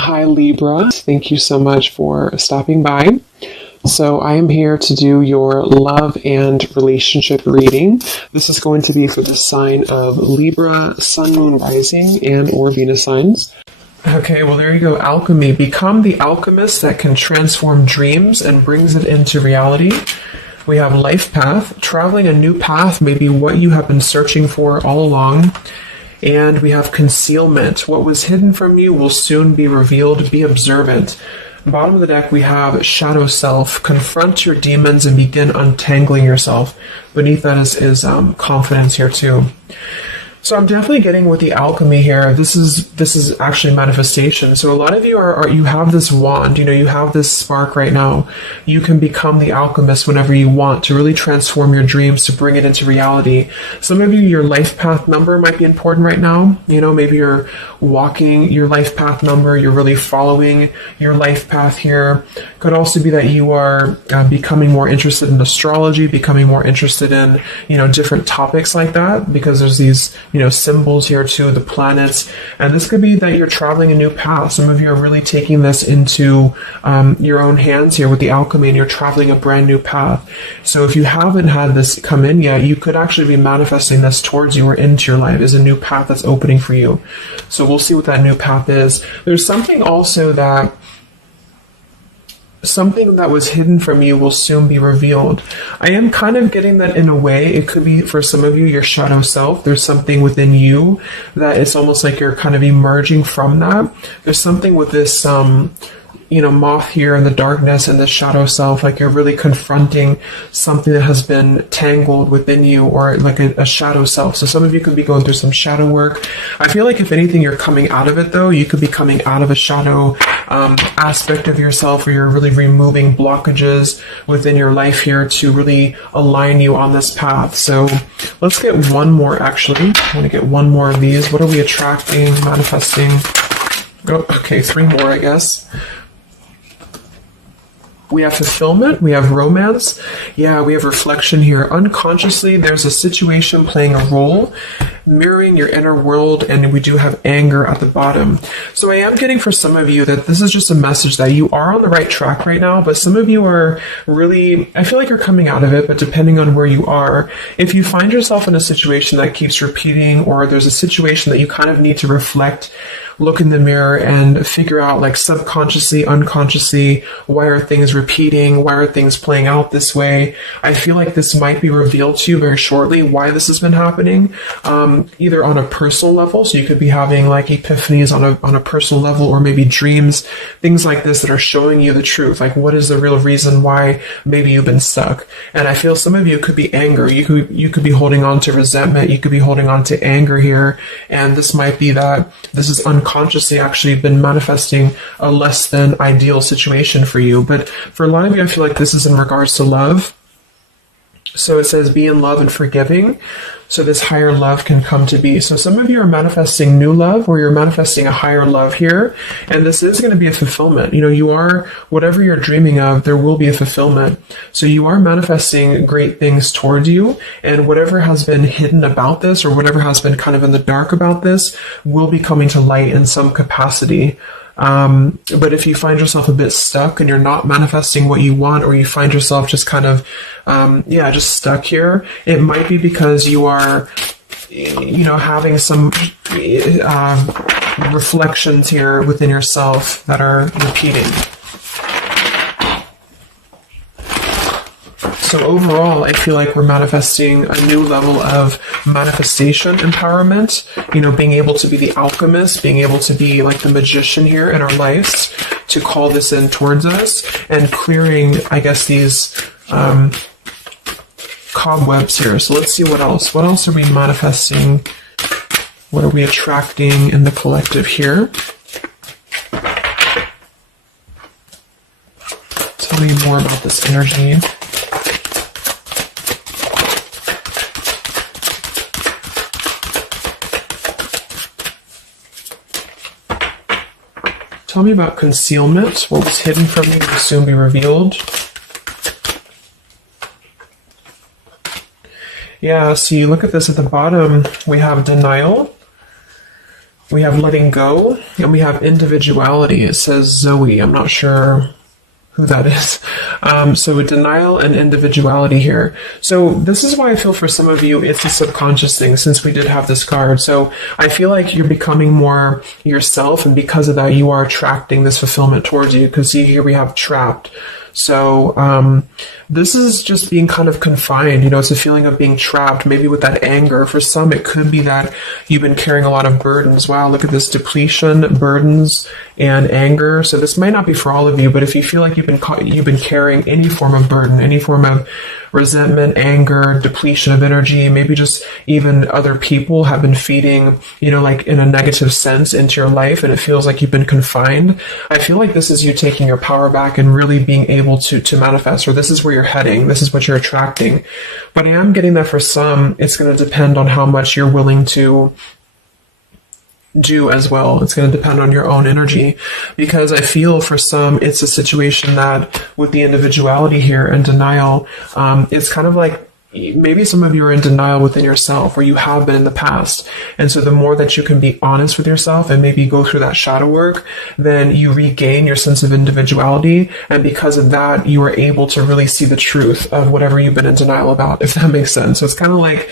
Hi Libra, thank you so much for stopping by. So I am here to do your love and relationship reading. This is going to be for the sign of Libra, Sun, Moon, Rising, and or Venus signs. Okay, well there you go, alchemy. Become the alchemist that can transform dreams and brings it into reality. We have life path, traveling a new path, maybe what you have been searching for all along. And we have concealment. What was hidden from you will soon be revealed. Be observant. Bottom of the deck, we have shadow self. Confront your demons and begin untangling yourself. Beneath that is confidence here too. So I'm definitely getting with the alchemy here. This is actually manifestation. So a lot of you you have this wand, you have this spark right now. You can become the alchemist whenever you want to really transform your dreams, to bring it into reality. Some of you, your life path number might be important right now. Maybe you're walking your life path number. You're really following your life path here. Could also be that you are becoming more interested in astrology, becoming more interested in, different topics like that, because there's these, symbols here too, the planets. And this could be that you're traveling a new path. Some of you are really taking this into your own hands here with the alchemy, and you're traveling a brand new path. So if you haven't had this come in yet, you could actually be manifesting this towards you or into your life as a new path that's opening for you. So we'll see what that new path is. There's something also that something that was hidden from you will soon be revealed. I am kind of getting that in a way. It could be for some of you, your shadow self. There's something within you that it's almost like you're kind of emerging from that. There's something with this moth here in the darkness and the shadow self, like you're really confronting something that has been tangled within you, or like a shadow self. So some of you could be going through some shadow work. I feel like if anything, you're coming out of it though. You could be coming out of a shadow aspect of yourself, where you're really removing blockages within your life here to really align you on this path. So let's get one more actually. I want to get one more of these. What are we attracting, manifesting? Oh, okay, 3 more, I guess. We have fulfillment, we have romance, we have reflection here. Unconsciously, there's a situation playing a role, mirroring your inner world, and we do have anger at the bottom. So I am getting for some of you that this is just a message that you are on the right track right now, but some of you are really, I feel like you're coming out of it, but depending on where you are, if you find yourself in a situation that keeps repeating, or there's a situation that you kind of need to reflect, look in the mirror and figure out, like, subconsciously, unconsciously, why are things repeating? Why are things playing out this way? I feel like this might be revealed to you very shortly why this has been happening, either on a personal level. So you could be having like epiphanies on a personal level, or maybe dreams, things like this that are showing you the truth. Like, what is the real reason why maybe you've been stuck? And I feel some of you could be anger. You could be holding on to resentment. You could be holding on to anger here. And this might be that this is unconsciously actually been manifesting a less than ideal situation for you. But for a lot of you, I feel like this is in regards to love. So it says be in love and forgiving, so this higher love can come to be. So some of you are manifesting new love, or you're manifesting a higher love here, and this is going to be a fulfillment. You are, whatever you're dreaming of, there will be a fulfillment. So you are manifesting great things towards you, and whatever has been hidden about this, or whatever has been kind of in the dark about this, will be coming to light in some capacity. But if you find yourself a bit stuck and you're not manifesting what you want, or you find yourself just kind of, just stuck here, it might be because you are, having some reflections here within yourself that are repeating. So overall, I feel like we're manifesting a new level of manifestation empowerment, being able to be the alchemist, being able to be like the magician here in our lives, to call this in towards us, and clearing, I guess, these cobwebs here. So let's see what else. What else are we manifesting? What are we attracting in the collective here? Tell me more about this energy. Tell me about concealment. What was hidden from you will soon be revealed. Yeah, so you look at this at the bottom, we have denial. We have letting go, and we have individuality. It says Zoe. I'm not sure who that is. So denial and individuality here. So this is why I feel for some of you, it's a subconscious thing, since we did have this card. So I feel like you're becoming more yourself, and because of that, you are attracting this fulfillment towards you. Because see, here we have trapped. So this is just being kind of confined, you know, it's a feeling of being trapped, maybe with that anger. For some, it could be that you've been carrying a lot of burdens. Wow, look at this: depletion, burdens, and anger. So this might not be for all of you, but if you feel like you've been carrying any form of burden, any form of resentment, anger, depletion of energy, maybe just even other people have been feeding, you know, like in a negative sense into your life, and it feels like you've been confined. I feel like this is you taking your power back and really being able to manifest, or this is where you're heading, this is what you're attracting. But I am getting that for some, it's going to depend on how much you're willing to do as well. It's going to depend on your own energy, because I feel for some, it's a situation that with the individuality here and denial, it's kind of like maybe some of you are in denial within yourself, or you have been in the past. And so the more that you can be honest with yourself and maybe go through that shadow work, then you regain your sense of individuality. And because of that, you are able to really see the truth of whatever you've been in denial about, if that makes sense. So it's kind of like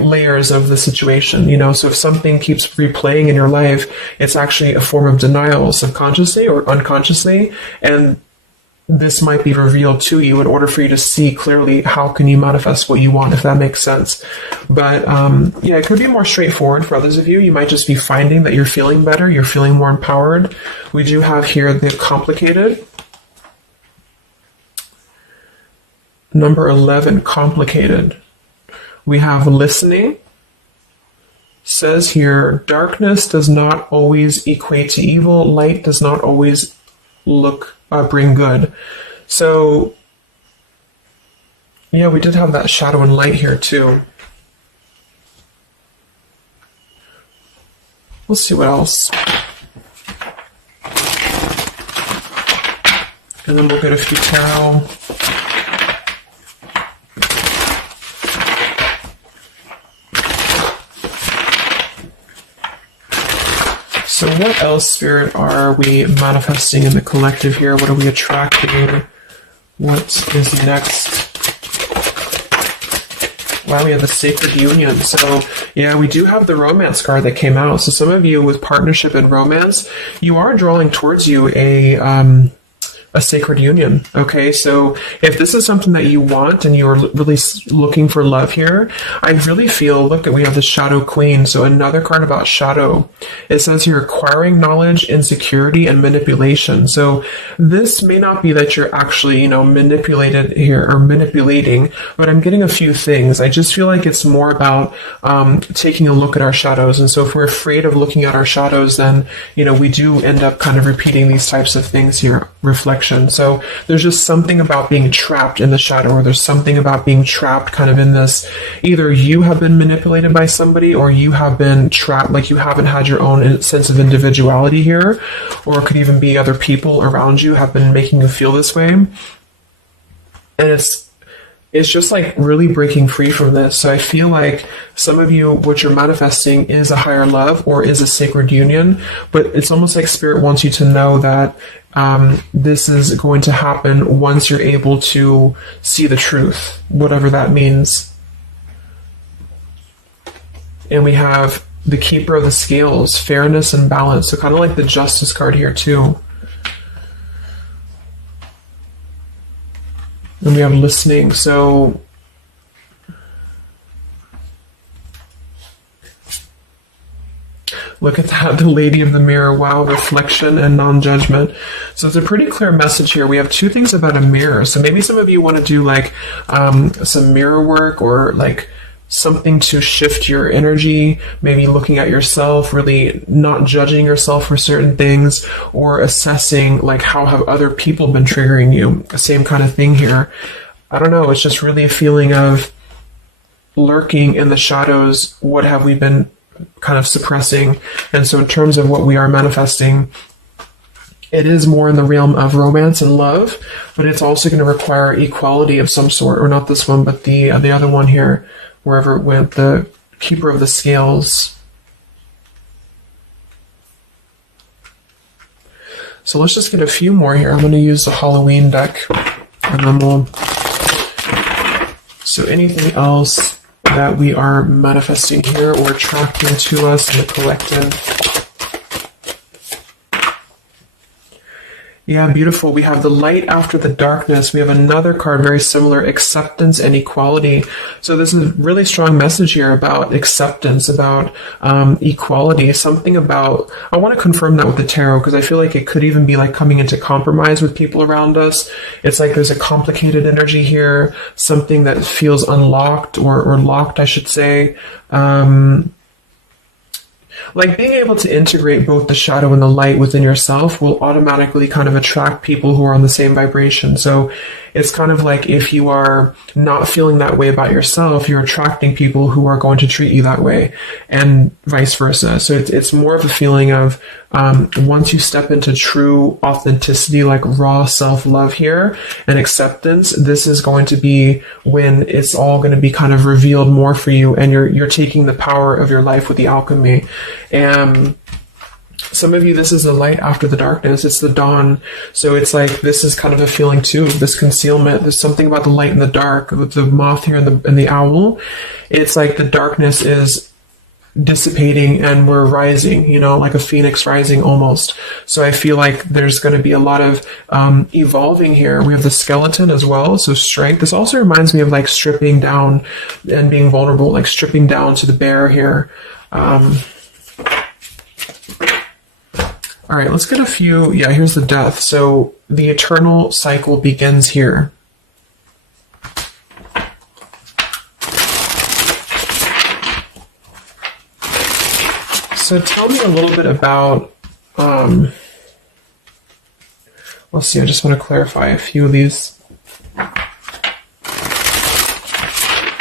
layers of the situation, you know. So if something keeps replaying in your life, it's actually a form of denial, subconsciously or unconsciously, and this might be revealed to you in order for you to see clearly how can you manifest what you want, if that makes sense. But yeah, it could be more straightforward for others of you. You might just be finding that you're feeling better, you're feeling more empowered. We do have here the complicated. Number 11, complicated. We have listening. Says here, darkness does not always equate to evil. Light does not always bring good. So, yeah, we did have that shadow and light here too. Let's see what else. And then we'll get a few tarot. So what else, Spirit, are we manifesting in the collective here? What are we attracting? What is next? Wow, we have the sacred union. So yeah, we do have the romance card that came out. So some of you with partnership and romance, you are drawing towards you a sacred union. Okay, so if this is something that you want and you're really looking for love here, I really feel, look, we have the Shadow Queen. So another card about shadow. It says here, acquiring knowledge, insecurity, and manipulation. So this may not be that you're actually, you know, manipulated here or manipulating, but I'm getting a few things. I just feel like it's more about taking a look at our shadows. And so if we're afraid of looking at our shadows, then, you know, we do end up kind of repeating these types of things here. Reflection. So there's just something about being trapped in the shadow, or there's something about being trapped kind of in this, either you have been manipulated by somebody, or you have been trapped, like you haven't had your own sense of individuality here, or it could even be other people around you have been making you feel this way. And it's just like really breaking free from this. So I feel like some of you, what you're manifesting is a higher love or is a sacred union, but it's almost like Spirit wants you to know that this is going to happen once you're able to see the truth, whatever that means. And we have the Keeper of the Scales, fairness and balance. So kind of like the Justice card here too. And we have listening. So look at that, the Lady of the Mirror. Wow, reflection and non-judgment. So it's a pretty clear message here. We have two things about a mirror. So maybe some of you want to do like some mirror work, or like something to shift your energy, maybe looking at yourself, really not judging yourself for certain things, or assessing like how have other people been triggering you. Same kind of thing here. I don't know, it's just really a feeling of lurking in the shadows. What have we been kind of suppressing? And so in terms of what we are manifesting, it is more in the realm of romance and love, but it's also going to require equality of some sort, or not this one, but the other one here, wherever it went, the Keeper of the Scales. So let's just get a few more here. I'm going to use the Halloween deck, and then we'll... So anything else that we are manifesting here or attracting to us in the collective? Yeah, beautiful. We have the light after the darkness. We have another card very similar, acceptance and equality. So this is a really strong message here about acceptance, about equality, something about, I want to confirm that with the tarot because I feel like it could even be like coming into compromise with people around us. It's like there's a complicated energy here, something that feels unlocked or locked, I should say. Like being able to integrate both the shadow and the light within yourself will automatically kind of attract people who are on the same vibration. So it's kind of like if you are not feeling that way about yourself, you're attracting people who are going to treat you that way and vice versa. So it's more of a feeling of once you step into true authenticity, like raw self-love here and acceptance, this is going to be when it's all going to be kind of revealed more for you and you're taking the power of your life with the alchemy. And some of you, this is the light after the darkness. It's the dawn. So it's like, this is kind of a feeling too, this concealment. There's something about the light and the dark with the moth here and the owl. It's like the darkness is dissipating and we're rising, you know, like a phoenix rising almost. So I feel like there's going to be a lot of evolving here. We have the skeleton as well. So strength. This also reminds me of like stripping down and being vulnerable, like stripping down to the bare here. All right, let's get a few. Yeah, here's the death. So the eternal cycle begins here. So tell me a little bit about, let's see, I just want to clarify a few of these. Well,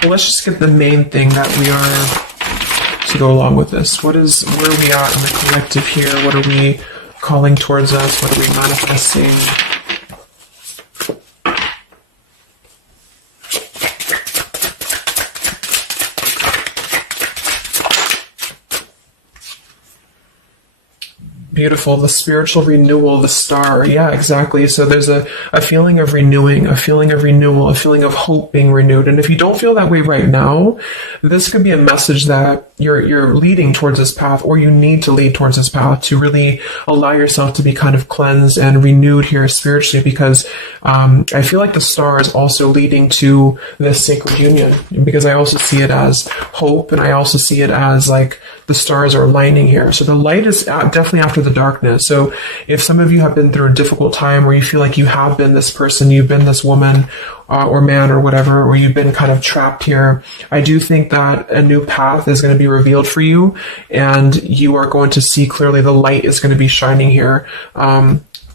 let's just get the main thing that we are to go along with this. Where are we at in the collective here? What are we calling towards us? What are we manifesting? Beautiful. The spiritual renewal, the star. Yeah, exactly. So there's a feeling of renewing, a feeling of renewal, a feeling of hope being renewed. And if you don't feel that way right now, this could be a message that you're leading towards this path, or you need to lead towards this path to really allow yourself to be kind of cleansed and renewed here spiritually, because I feel like the star is also leading to this sacred union, because I also see it as hope, and I also see it as like the stars are aligning here. So the light is definitely after the darkness. So if some of you have been through a difficult time where you feel like you have been this person, you've been this woman or man or whatever, or you've been kind of trapped here, I do think that a new path is going to be revealed for you, and you are going to see clearly the light is going to be shining here,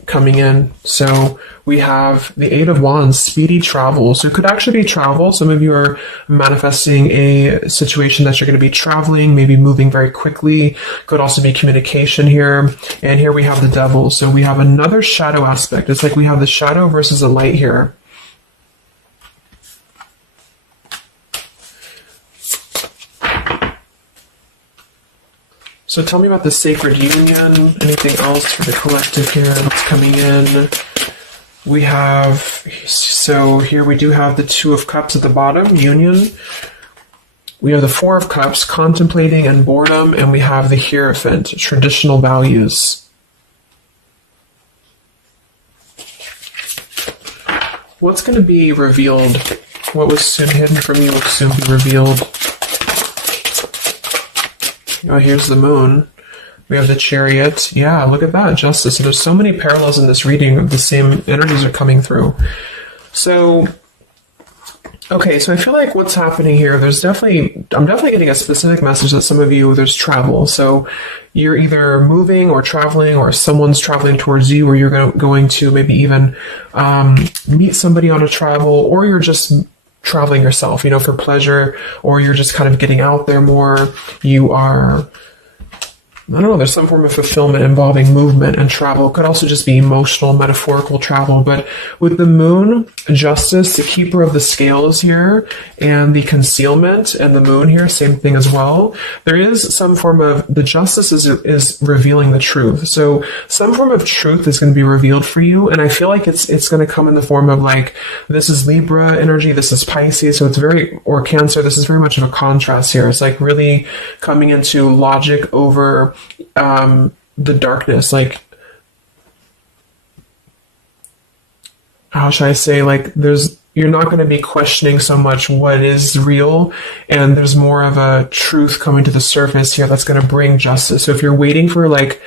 coming in. So we have the Eight of Wands, speedy travel. So it could actually be travel. Some of you are manifesting a situation that you're going to be traveling, maybe moving very quickly. Could also be communication here. And here we have the Devil. So we have another shadow aspect. It's like we have the shadow versus the light here. So tell me about the sacred union. Anything else for the collective here that's coming in? We have, so here we do have the Two of Cups at the bottom, union. We have the Four of Cups, contemplating and boredom, and we have the Hierophant, traditional values. What's going to be revealed? What was soon hidden from you will soon be revealed. Oh, here's the Moon. We have the Chariot. Yeah, look at that, Justice. So there's so many parallels in this reading. The same energies are coming through. So, okay, so I feel like what's happening here, I'm definitely getting a specific message that some of you, there's travel. So you're either moving or traveling, or someone's traveling towards you, or you're going to maybe even meet somebody on a travel, or you're just traveling yourself, for pleasure, or you're just kind of getting out there more. You are I don't know, there's some form of fulfillment involving movement and travel. It could also just be emotional, metaphorical travel. But with the moon, justice, the keeper of the scales here, and the concealment, and the moon here, same thing as well. There is some form of, the justice is revealing the truth. So some form of truth is going to be revealed for you. And I feel like it's going to come in the form of like, this is Libra energy, this is Pisces. So it's very, or Cancer, this is very much of a contrast here. It's like really coming into logic over the darkness. Like, how should I say, like you're not going to be questioning so much what is real, and there's more of a truth coming to the surface here that's going to bring justice. So if you're waiting for, like,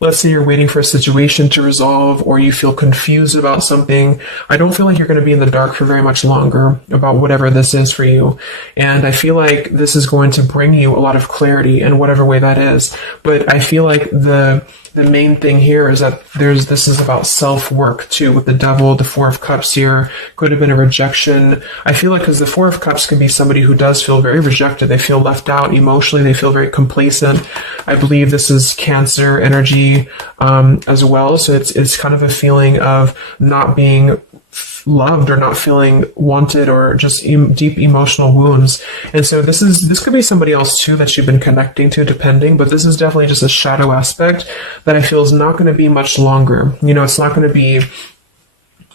let's say you're waiting for a situation to resolve, or you feel confused about something, I don't feel like you're going to be in the dark for very much longer about whatever this is for you. And I feel like this is going to bring you a lot of clarity in whatever way that is. But I feel like the main thing here is that this is about self-work too, with the Devil, the Four of Cups here. Could have been a rejection. I feel like, because the Four of Cups can be somebody who does feel very rejected. They feel left out emotionally. They feel very complacent. I believe this is Cancer energy as well. So it's kind of a feeling of not being loved, or not feeling wanted, or just deep emotional wounds. And so this could be somebody else too that you've been connecting to, depending, but this is definitely just a shadow aspect that I feel is not going to be much longer. You know, it's not going to be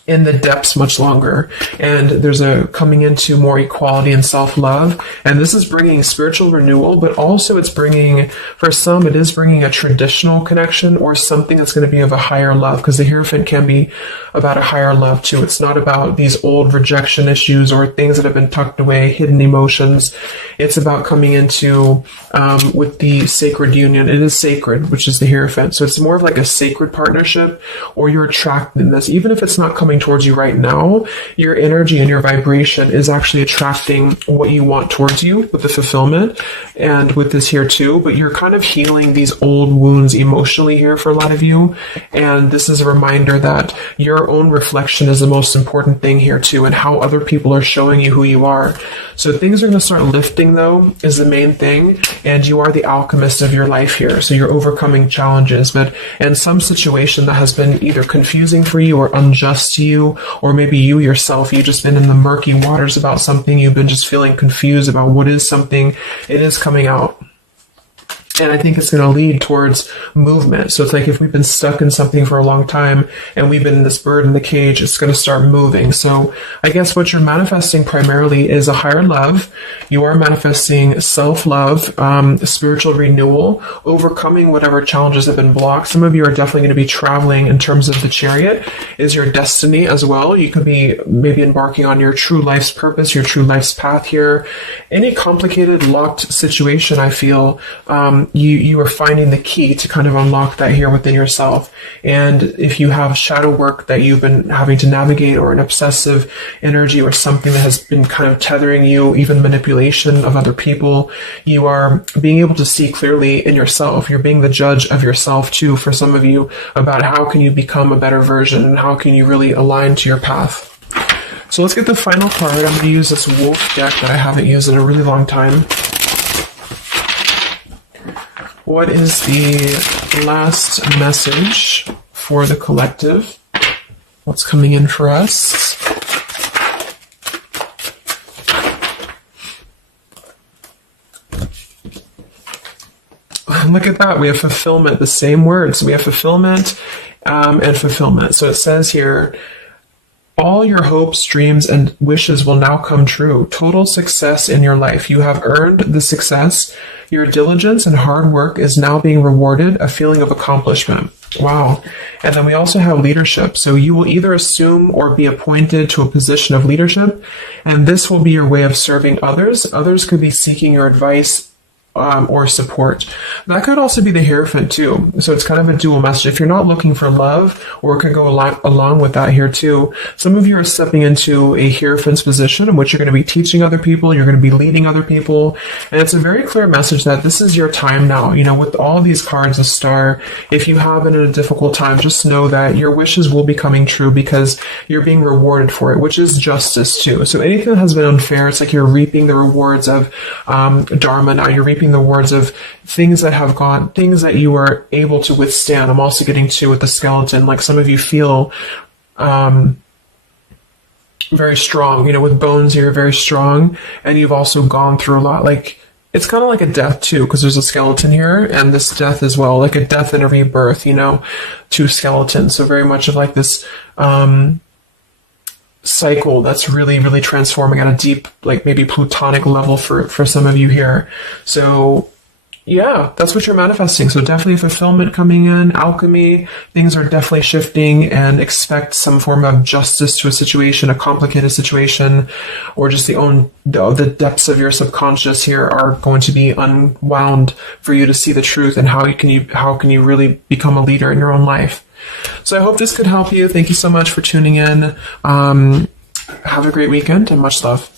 in the depths much longer. And there's a coming into more equality and self-love. And this is bringing spiritual renewal, but also it's bringing, for some, it is bringing a traditional connection, or something that's going to be of a higher love, because the Hierophant can be about a higher love too. It's not about these old rejection issues or things that have been tucked away, hidden emotions. It's about coming into, with the sacred union. It is sacred, which is the Hierophant. So it's more of like a sacred partnership, or you're attracting this, even if it's not coming towards you right now, your energy and your vibration is actually attracting what you want towards you with the fulfillment, and with this here too. But you're kind of healing these old wounds emotionally here for a lot of you. And this is a reminder that your own reflection is the most important thing here too, and how other people are showing you who you are. So things are going to start lifting, though, is the main thing. And you are the alchemist of your life here. So you're overcoming challenges, but in some situation that has been either confusing for you or unjust to you, or maybe you yourself, you've just been in the murky waters about something, you've been just feeling confused about what is something, it is coming out. And I think it's going to lead towards movement. So it's like if we've been stuck in something for a long time and we've been in this bird in the cage, it's going to start moving. So I guess what you're manifesting primarily is a higher love. You are manifesting self-love, spiritual renewal, overcoming whatever challenges have been blocked. Some of you are definitely going to be traveling in terms of the Chariot is your destiny as well. You could be maybe embarking on your true life's purpose, your true life's path here. Any complicated, locked situation, I feel, you are finding the key to kind of unlock that here within yourself. And if you have shadow work that you've been having to navigate, or an obsessive energy, or something that has been kind of tethering you, even manipulation of other people, you are being able to see clearly in yourself. You're being the judge of yourself too, for some of you, about how can you become a better version, and how can you really align to your path. So let's get the final card. I'm going to use this wolf deck that I haven't used in a really long time. What is the last message for the collective? What's coming in for us? Look at that. We have fulfillment, the same words. We have fulfillment and fulfillment. So it says here, all your hopes, dreams, and wishes will now come true. Total success in your life. You have earned the success. Your diligence and hard work is now being rewarded, a feeling of accomplishment. Wow. And then we also have leadership. So you will either assume or be appointed to a position of leadership, and this will be your way of serving others. Others could be seeking your advice or support. That could also be the Hierophant too. So it's kind of a dual message. If you're not looking for love, or it could go along with that here too. Some of you are stepping into a Hierophant's position in which you're going to be teaching other people, you're going to be leading other people. And it's a very clear message that this is your time now. You know, with all these cards, a star, if you have been in a difficult time, just know that your wishes will be coming true because you're being rewarded for it, which is justice too. So anything that has been unfair, it's like you're reaping the rewards of Dharma now. You're reaping reaping the rewards of things that you are able to withstand. I'm also getting to with the skeleton, like some of you feel very strong, with bones here, very strong, and you've also gone through a lot. Like, it's kind of like a death too, because there's a skeleton here, and this death as well, like a death and a rebirth, to skeletons. So very much of like this cycle that's really, really transforming at a deep, like maybe plutonic level for some of you here. So yeah, that's what you're manifesting. So definitely fulfillment coming in, alchemy, things are definitely shifting, and expect some form of justice to a situation, a complicated situation, or just the depths of your subconscious here are going to be unwound for you to see the truth, and how can you really become a leader in your own life. So I hope this could help you. Thank you so much for tuning in. Have a great weekend and much love.